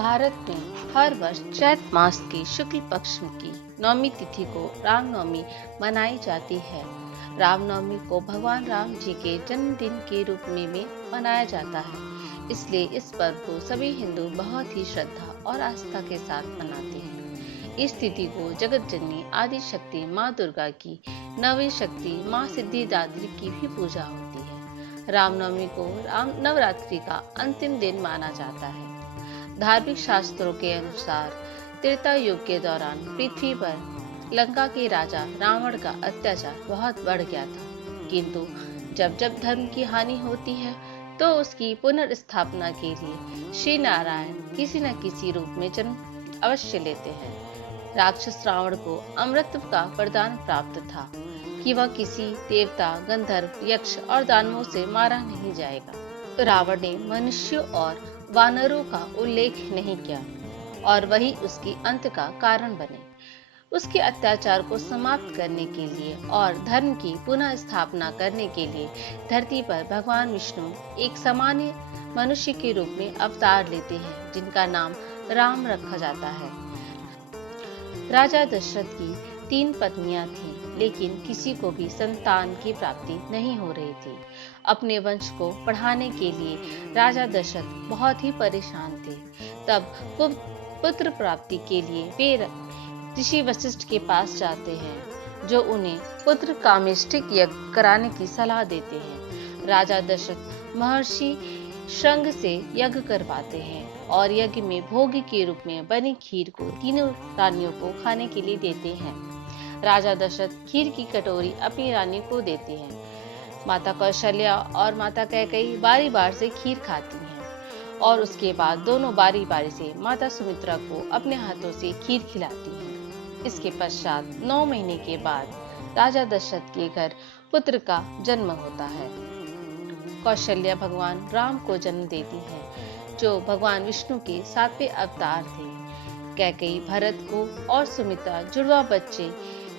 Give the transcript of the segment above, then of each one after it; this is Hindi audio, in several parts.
भारत में हर वर्ष चैत मास की शुक्ल पक्ष की नवमी तिथि को रामनवमी मनाई जाती है। रामनवमी को भगवान राम जी के जन्मदिन के रूप में भी मनाया जाता है। इसलिए इस पर्व को सभी हिंदू बहुत ही श्रद्धा और आस्था के साथ मनाते हैं। इस तिथि को जगत जननी आदि शक्ति माँ दुर्गा की नवी शक्ति माँ सिद्धिदात्री की भी पूजा होती है। रामनवमी को राम नवरात्रि का अंतिम दिन माना जाता है। धार्मिक शास्त्रों के अनुसार त्रेता युग के दौरान पृथ्वी पर लंका के राजा रावण का अत्याचार बहुत बढ़ गया था, किंतु जब जब धर्म की हानि होती है तो उसकी पुनर्स्थापना के लिए श्री नारायण किसी न किसी रूप में जन्म अवश्य लेते हैं। राक्षस रावण को अमृत का वरदान प्राप्त था कि वह किसी देवता, गंधर्व, यक्ष और दानवों से मारा नहीं जाएगा। रावण ने मनुष्यों और वानरों का उल्लेख नहीं किया और वही उसकी अंत का कारण बने। उसके अत्याचार को समाप्त करने के लिए और धर्म की पुनः स्थापना करने के लिए धरती पर भगवान विष्णु एक सामान्य मनुष्य के रूप में अवतार लेते हैं, जिनका नाम राम रखा जाता है। राजा दशरथ की 3 पत्नियां थीं, लेकिन किसी को भी संतान की प्राप्ति नहीं हो रही थी। अपने वंश को बढ़ाने के लिए राजा दशरथ बहुत ही परेशान थे। तब पुत्र प्राप्ति के लिए वे ऋषि वशिष्ठ के पास जाते हैं, जो उन्हें पुत्र कामेष्टिक यज्ञ कराने की सलाह देते हैं। राजा दशरथ महर्षि श्रंग से यज्ञ करवाते हैं और यज्ञ में भोग के रूप में बनी खीर को तीनों रानियों को खाने के लिए देते हैं। राजा दशरथ खीर की कटोरी अपनी रानी को देते हैं। माता कौशल्या और माता कैकेयी बारी बार से खीर खाती हैं और उसके बाद दोनों बारी बारी से माता सुमित्रा को अपने हाथों से खीर खिलाती हैं। इसके पश्चात 9 महीने के बाद राजा दशरथ के घर पुत्र का जन्म होता है। कौशल्या भगवान राम को जन्म देती हैं, जो भगवान विष्णु के 7वें अवतार थे। कैकेयी भरत को और सुमित्रा जुड़वा बच्चे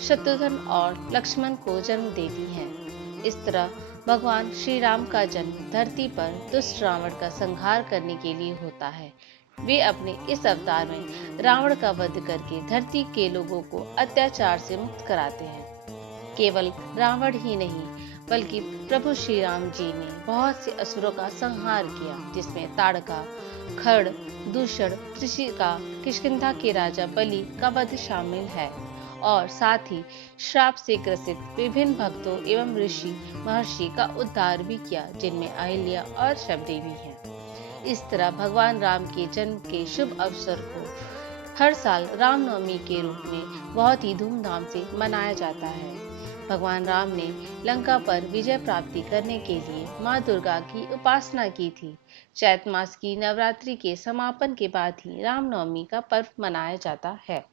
शत्रुघ्न और लक्ष्मण को जन्म देती हैं। इस तरह भगवान श्री राम का जन्म धरती पर दुष्ट रावण का संहार करने के लिए होता है। वे अपने इस अवतार में रावण का वध करके धरती के लोगों को अत्याचार से मुक्त कराते हैं। केवल रावण ही नहीं, बल्कि प्रभु श्री राम जी ने बहुत से असुरों का संहार किया, जिसमें ताड़का, खड़, दूषण, त्रिशिका, किष्किंधा के राजा बलि का वध शामिल है और साथ ही श्राप से ग्रसित विभिन्न भक्तों एवं ऋषि महर्षि का उद्धार भी किया, जिनमें अहिल्या और शबरी भी हैं। इस तरह भगवान राम के जन्म के शुभ अवसर को हर साल रामनवमी के रूप में बहुत ही धूमधाम से मनाया जाता है। भगवान राम ने लंका पर विजय प्राप्ति करने के लिए माँ दुर्गा की उपासना की थी। चैत मास की नवरात्रि के समापन के बाद ही रामनवमी का पर्व मनाया जाता है।